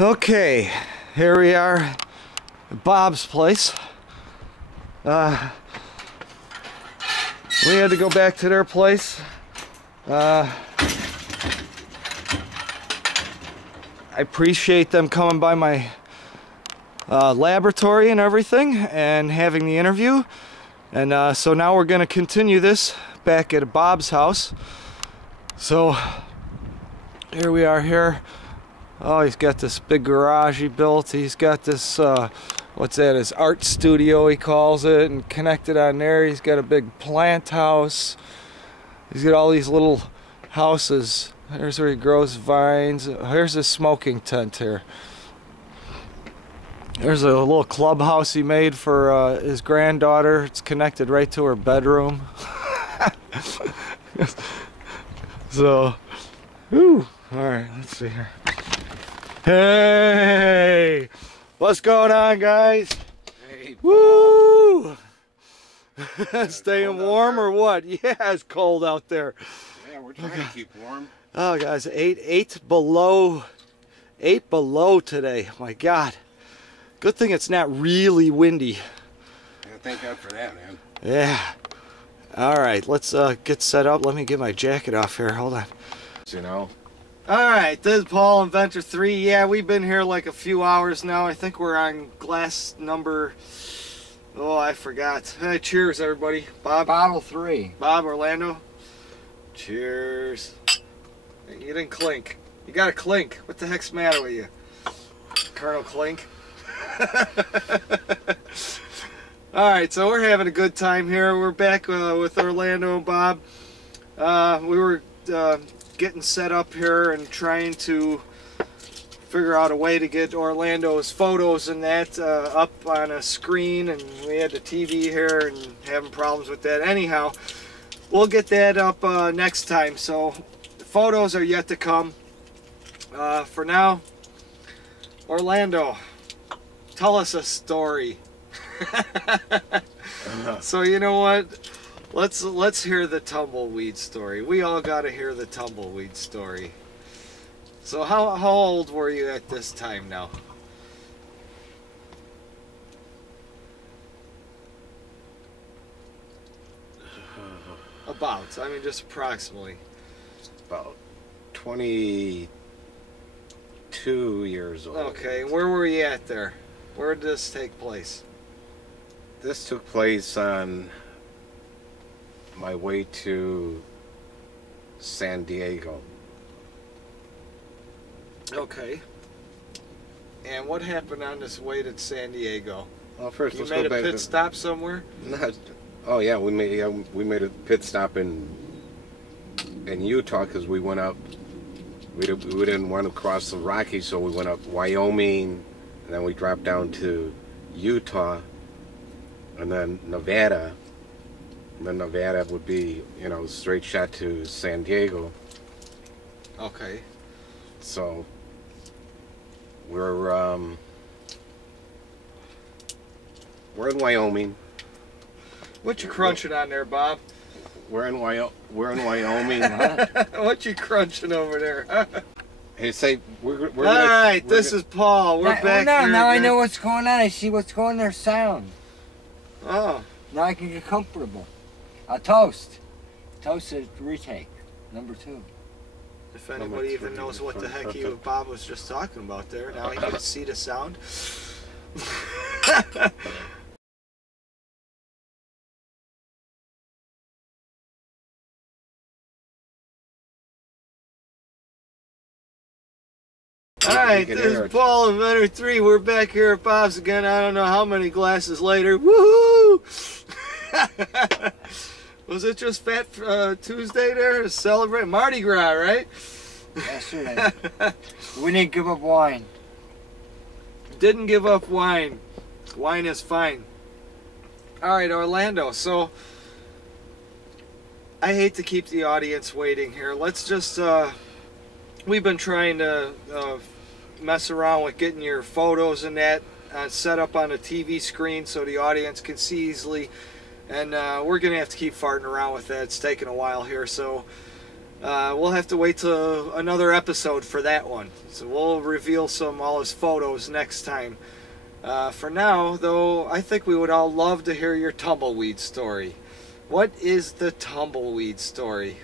Okay, here we are at Bob's place. We had to go back to their place. I appreciate them coming by my laboratory and everything and having the interview. And so now we're going to continue this back at Bob's house. So here we are here. Oh, he's got this big garage he built. He's got this, what's that, his art studio he calls it, and connected on there. He's got a big plant house. He's got all these little houses. Here's where he grows vines. Here's his smoking tent here. There's a little clubhouse he made for his granddaughter. It's connected right to her bedroom. So, whew. All right, let's see here. Hey, what's going on, guys? Hey, woo! Staying warm or what? Yeah, it's cold out there. Yeah, we're trying to keep warm. Oh, guys, eight below today. My God, good thing it's not really windy. Yeah, thank God for that, man. Yeah. All right, let's get set up. Let me get my jacket off here. Hold on. You know. All right, this is Paul, Inventor 3. Yeah, we've been here like a few hours now. I think we're on glass number, oh, I forgot. Hey, cheers, everybody. Bob? Bottle 3. Bob, Orlando? Cheers. Hey, you didn't clink. You got to clink. What the heck's the matter with you? Colonel Clink? All right, so we're having a good time here. We're back with Orlando and Bob. We were getting set up here and trying to figure out a way to get Orlando's photos and that up on a screen, and we had the TV here and having problems with that. Anyhow, we'll get that up next time. So the photos are yet to come. For now, Orlando, tell us a story. So you know what? Let's hear the tumbleweed story. We all got to hear the tumbleweed story. So how old were you at this time now? About, I mean, just approximately. About 22 years old. Okay, where were you at there? Where did this take place? This took place on my way to San Diego. Okay. And what happened on this way to San Diego? Well, first You let's made go a back pit stop somewhere? Oh yeah, we made a pit stop in Utah because we went up. We didn't want to cross the Rockies, so we went up Wyoming, and then we dropped down to Utah, and then Nevada. And then Nevada would be, you know, straight shot to San Diego. Okay. So we're in Wyoming. What you crunching on there, Bob? We're in Wyoming. What you crunching over there? Hey, say we're All right, this is Paul. We're back here. Now I again. know what's going on. I see what's going there. Sound. Oh. Now I can get comfortable. A toast. Toast is retake. Number 2. If anybody even knows what the heck Bob was just talking about there, now he can see the sound. Alright, this is Paul, Inventor 3. We're back here at Bob's again. I don't know how many glasses later. Woohoo! Was it just Fat Tuesday there to celebrate Mardi Gras, right? Yesterday. We didn't give up wine. Didn't give up wine. Wine is fine. Alright, Orlando. So, I hate to keep the audience waiting here. Let's just, we've been trying to mess around with getting your photos and that set up on a TV screen so the audience can see easily. And we're going to have to keep farting around with that. It's taking a while here. So We'll have to wait till another episode for that one. So we'll reveal all his photos next time. For now, though, I think we would all love to hear your tumbleweed story. What is the tumbleweed story?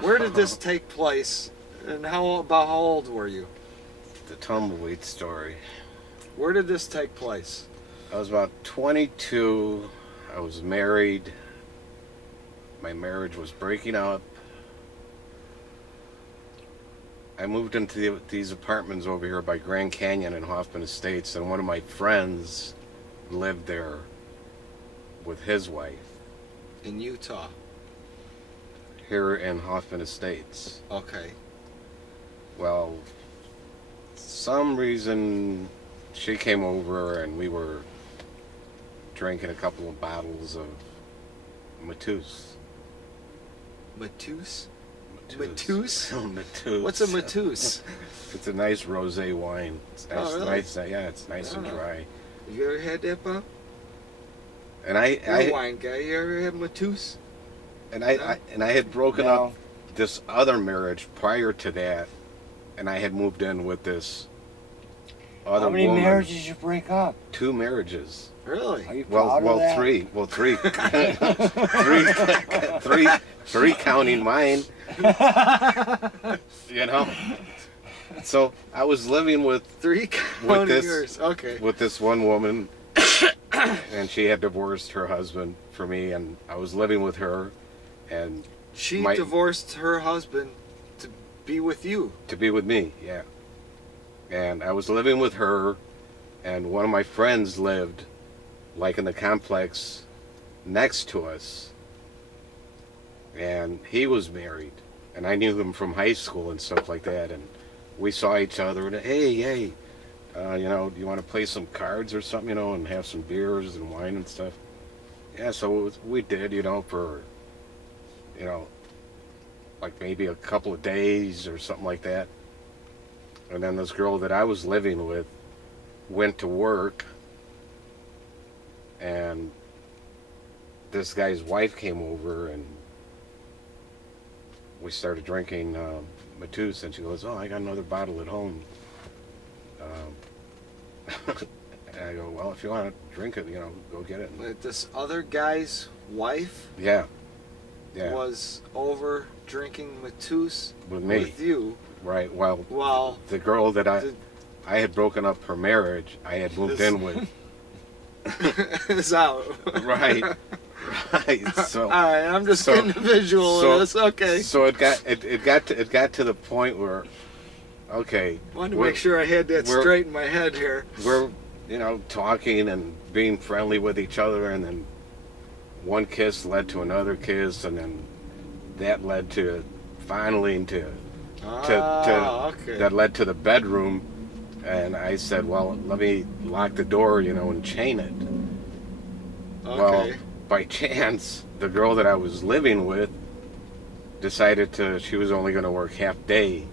Where did this take place? And how old were you? The tumbleweed story. Where did this take place? I was about 22. I was married. My marriage was breaking up. I moved into these apartments over here by Grand Canyon and Hoffman Estates, and one of my friends lived there with his wife. In Utah. Here in Hoffman Estates. Okay. Well, some reason she came over and we were drinking a couple of bottles of Matus. Matus? Matus? Matus. What's a Matus? It's a nice rosé wine. It's nice, really? yeah, it's nice and dry. You ever had that, Bob? And You're a wine guy. You ever had Matus? And I had broken up this other marriage prior to that, and I had moved in with this other woman. How many marriages did you break up? 2 marriages. Really? Are you proud of that? 3. Well, 3. 3 counting mine. You know. So I was living with 3 counting yours. Okay. With this one woman, and she had divorced her husband for me, and I was living with her, and she divorced her husband to be with you. To be with me, yeah. And I was living with her, and one of my friends lived like in the complex next to us, and he was married, and I knew him from high school and stuff like that, and we saw each other, and hey, you know, do you want to play some cards or something, you know, and have some beers and wine and stuff? Yeah, so we did, you know, for, you know, like maybe a couple of days or something like that. And then this girl that I was living with went to work, and this guy's wife came over, and we started drinking Matus, and she goes, oh, I got another bottle at home. And I go, well, if you want to drink it, you know, go get it. But this other guy's wife was over drinking Matus with me. With you. Right, well, the girl that I had broken up her marriage, I had moved in with. Is out. Right. So all right, I'm just getting a visual of this. Okay. So it got to the point where, okay. Wanted to make sure I had that straight in my head here. We're, you know, talking and being friendly with each other, and then one kiss led to another kiss, and then that led to finally that led to the bedroom, and I said, well, let me lock the door, you know, and chain it. Okay. Well, by chance, the girl that I was living with decided she was only going to work half day.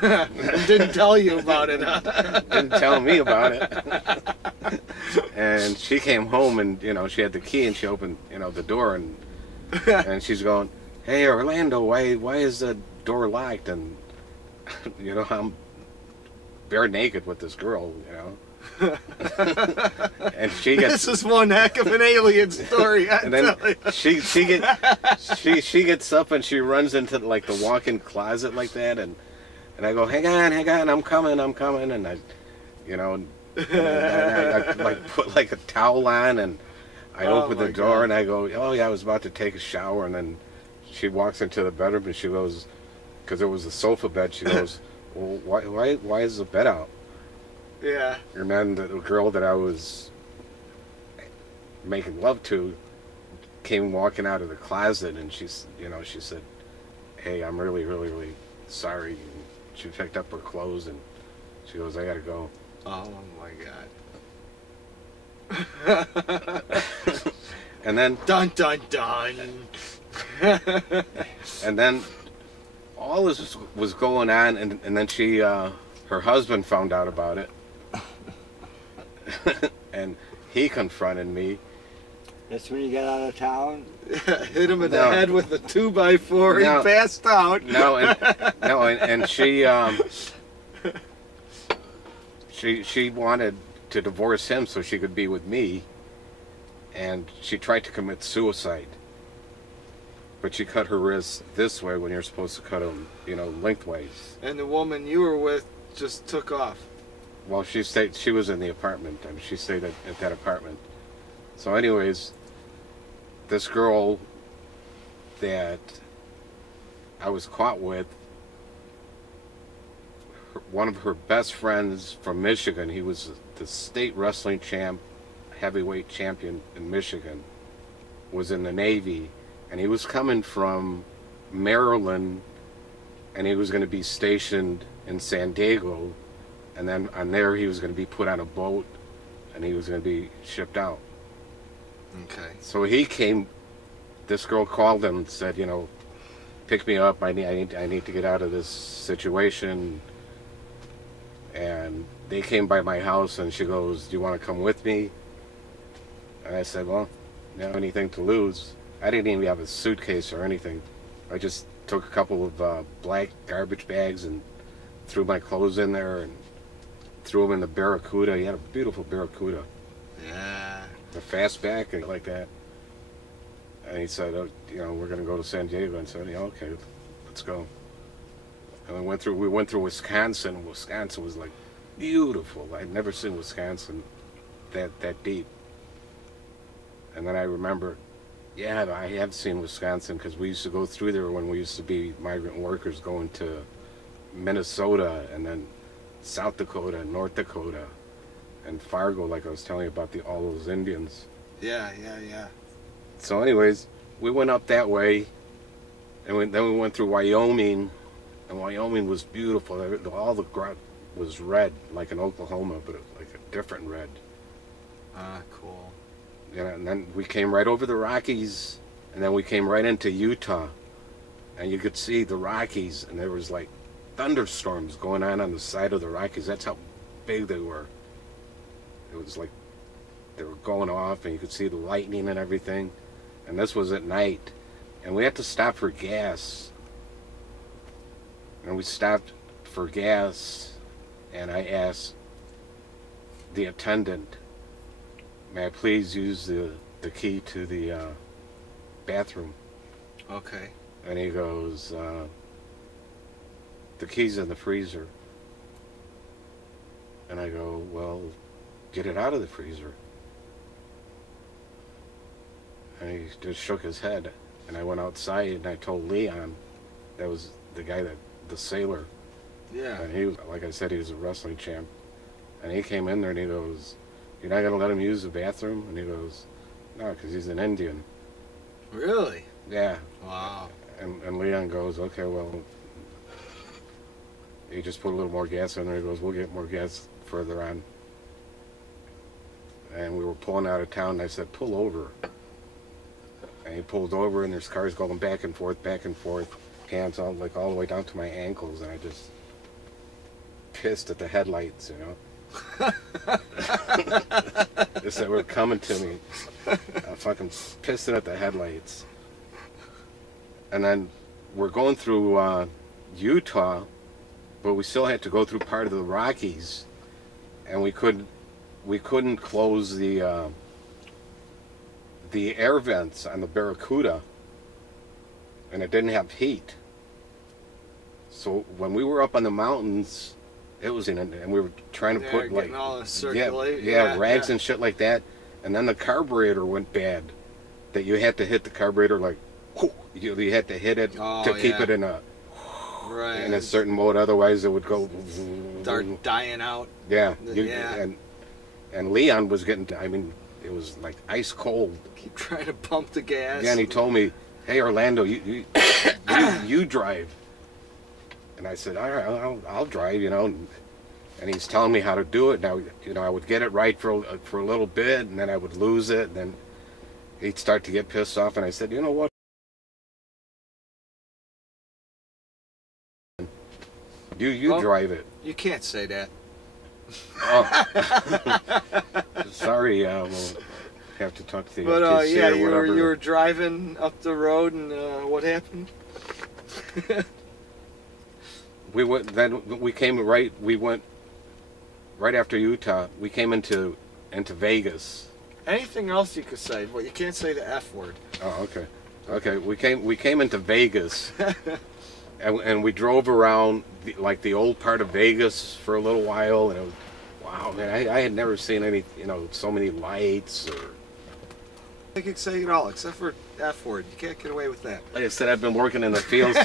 Didn't tell you about it, huh? Didn't tell me about it. And she came home, and, you know, she had the key, and she opened, you know, the door, and she's going, hey, Orlando, why is the door locked? And, you know, I'm bare naked with this girl, you know. And she gets, this is one heck of an alien story. And then she gets up and she runs into like the walk-in closet like that, and I go, hang on, I'm coming, and I, you know, and I like put like a towel on, and I open the door, and I go, oh yeah, I was about to take a shower, and then she walks into the bedroom, and she goes, because it was a sofa bed, she goes, well, why is the bed out? Yeah. And then the girl that I was making love to came walking out of the closet, and she said, hey, I'm really, really, really sorry. And she picked up her clothes, and she goes, I gotta go. Oh my God. And then dun dun dun. And then all this was going on, and then she her husband found out about it. And he confronted me, That's when you got out of town? Hit him in the No. head with a 2x4. No. He passed out. No, and she wanted to divorce him so she could be with me, and she tried to commit suicide. But she cut her wrist this way when you're supposed to cut them, lengthways. And the woman you were with just took off. Well, she was in the apartment. I mean, she stayed at that apartment. So anyways, this girl that I was caught with, one of her best friends from Michigan, he was the state wrestling heavyweight champion in Michigan, was in the Navy, and he was coming from Maryland, and he was going to be stationed in San Diego, and then on there he was going to be put on a boat, and he was going to be shipped out. Okay. So he came. This girl called him and said, pick me up. I need to get out of this situation. And they came by my house, and she goes, "Do you want to come with me?" And I said, "Well, I don't have anything to lose." I didn't even have a suitcase or anything. I just took a couple of black garbage bags and threw my clothes in there and threw them in the Barracuda. He had a beautiful Barracuda. Yeah. The fastback and like that. And he said, we're going to go to San Diego. And I said, yeah, okay, let's go. And we went through Wisconsin. Wisconsin was like beautiful. I'd never seen Wisconsin that deep. And then I remember, yeah, I have seen Wisconsin because we used to go through there when we used to be migrant workers going to Minnesota and then South Dakota and North Dakota and Fargo, like I was telling you about all those Indians. Yeah. So anyways, we went up that way, and then we went through Wyoming, and Wyoming was beautiful. All the ground was red, like in Oklahoma, but like a different red. Ah, cool. And then we came right over the Rockies, and then we came right into Utah, and you could see the Rockies, and there was like thunderstorms going on the side of the Rockies. That's how big they were. It was like they were going off, and you could see the lightning and everything. And this was at night, and we had to stop for gas. And we stopped for gas, and I asked the attendant, "May I please use the key to the bathroom?" Okay. And he goes, "The key's in the freezer." And I go, "Well, get it out of the freezer." And he just shook his head. And I went outside and I told Leon, that was the guy the sailor. Yeah. And he was, like I said, he was a wrestling champ. And he came in there and he goes, "You're not going to let him use the bathroom?" And he goes, "No, because he's an Indian." Really? Yeah. Wow. And Leon goes, "Okay, well," he just put a little more gas in there. He goes, "We'll get more gas further on." And we were pulling out of town, and I said, "Pull over." And he pulled over, and there's cars going back and forth, hands on, like all the way down to my ankles, and I just pissed at the headlights, Just that were coming to me. I fucking pissing at the headlights. And then we're going through Utah, but we still had to go through part of the Rockies, and we couldn't close the air vents on the Barracuda, and it didn't have heat. So when we were up on the mountains, it was and we were trying to put like all the rags and shit like that, and then the carburetor went bad. That you had to hit the carburetor like, you had to hit it to keep it in a certain mode, otherwise it would go start dying out. Yeah, Yeah. And Leon was getting, I mean, it was like ice cold. Keep trying to pump the gas. Yeah, and he told me, "Hey, Orlando, you drive." And I said, "All right, I'll drive, And he's telling me how to do it. Now, I would get it right for a little bit, and then I would lose it, and then he'd start to get pissed off. And I said, "You know what? You drive it." You can't say that. Oh. Sorry. have to talk to the But FTC yeah, or you whatever. were driving up the road, and what happened? We went. Then we came right. We went right after Utah. We came into Vegas. Anything else you could say? Well, you can't say the F word. Oh, okay. Okay, we came into Vegas, and we drove around the old part of Vegas for a little while, and it was, wow, man, I had never seen any, so many lights. Or You could say it all except for F word. You can't get away with that. like I said, I've been working in the field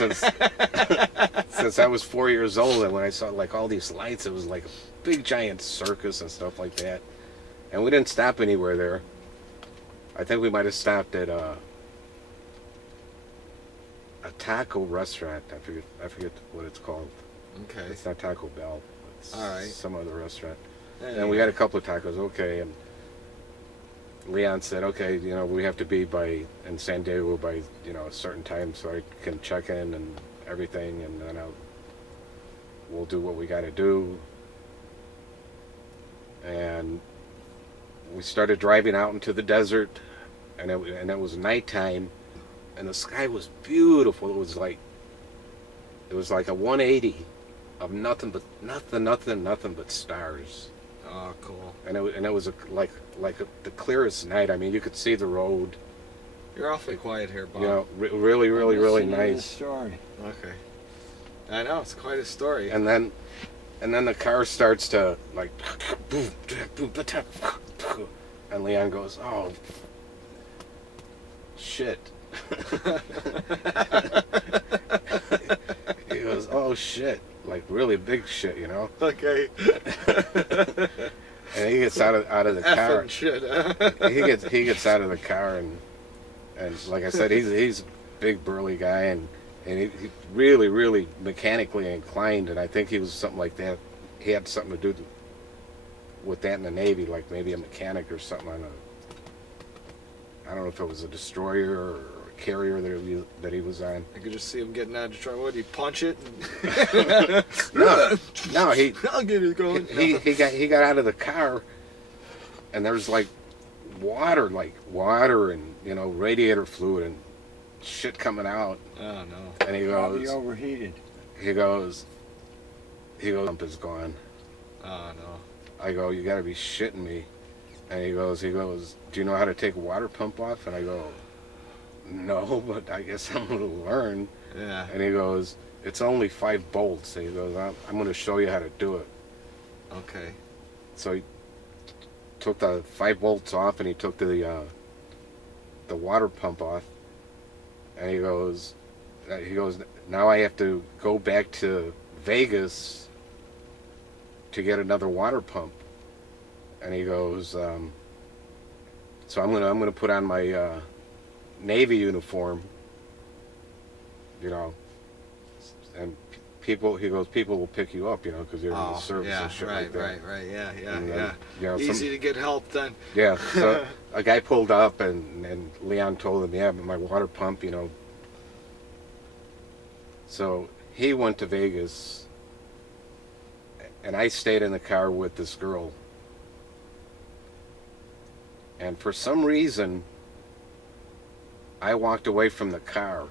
since I was 4 years old, and when I saw like all these lights, it was like a big giant circus and stuff like that. And we didn't stop anywhere there. I think we might have stopped at a taco restaurant. I forget what it's called. Okay. It's not Taco Bell. It's All right. some other restaurant. Yeah, And we had a couple of tacos. Okay, and Leon said, okay, we have to be in San Diego by a certain time so I can check in and everything, and then we'll do what we got to do. And we started driving out into the desert, and it was nighttime, and the sky was beautiful. It was like a 180 of nothing but stars. Oh, cool. And it was the clearest night. I mean, you could see the road. You're awfully quiet here, Bob. Really, really, really Listening to the nice. story. Okay. I know, it's quite a story. And then the car starts to like boom, boom, and Leon goes, "Oh, shit." He goes, "Oh shit," like really big shit, Okay. And he gets out of the car. Effing shit, huh? He gets out of the car, and like I said, he's a big burly guy, and he really, really mechanically inclined, and I think he was something like that. He had something to do with that in the Navy, like maybe a mechanic or something on I don't know if it was a destroyer or a carrier that he was on. I could just see him getting out of the truck. What, did he punch it? No, I'll get it going. he got out of the car, and there's like water and radiator fluid and shit coming out. Oh no. And he Probably goes, overheated. pump is gone. Oh no. I go, you gotta be shitting me. And he goes, do you know how to take a water pump off? And I go, no, but I guess I'm gonna learn. Yeah. And he goes, it's only 5 bolts. And he goes, I'm gonna show you how to do it. Okay. So he took the 5 bolts off, and he took the water pump off. And he goes, now I have to go back to Vegas to get another water pump. And he goes, so I'm gonna put on my Navy uniform, and people will pick you up, because you're in the service and shit like that. Right, yeah. And then, Easy to get help then. Yeah, so a guy pulled up, and Leon told him, yeah, but my water pump, So he went to Vegas, and I stayed in the car with this girl. And for some reason, I walked away from the car.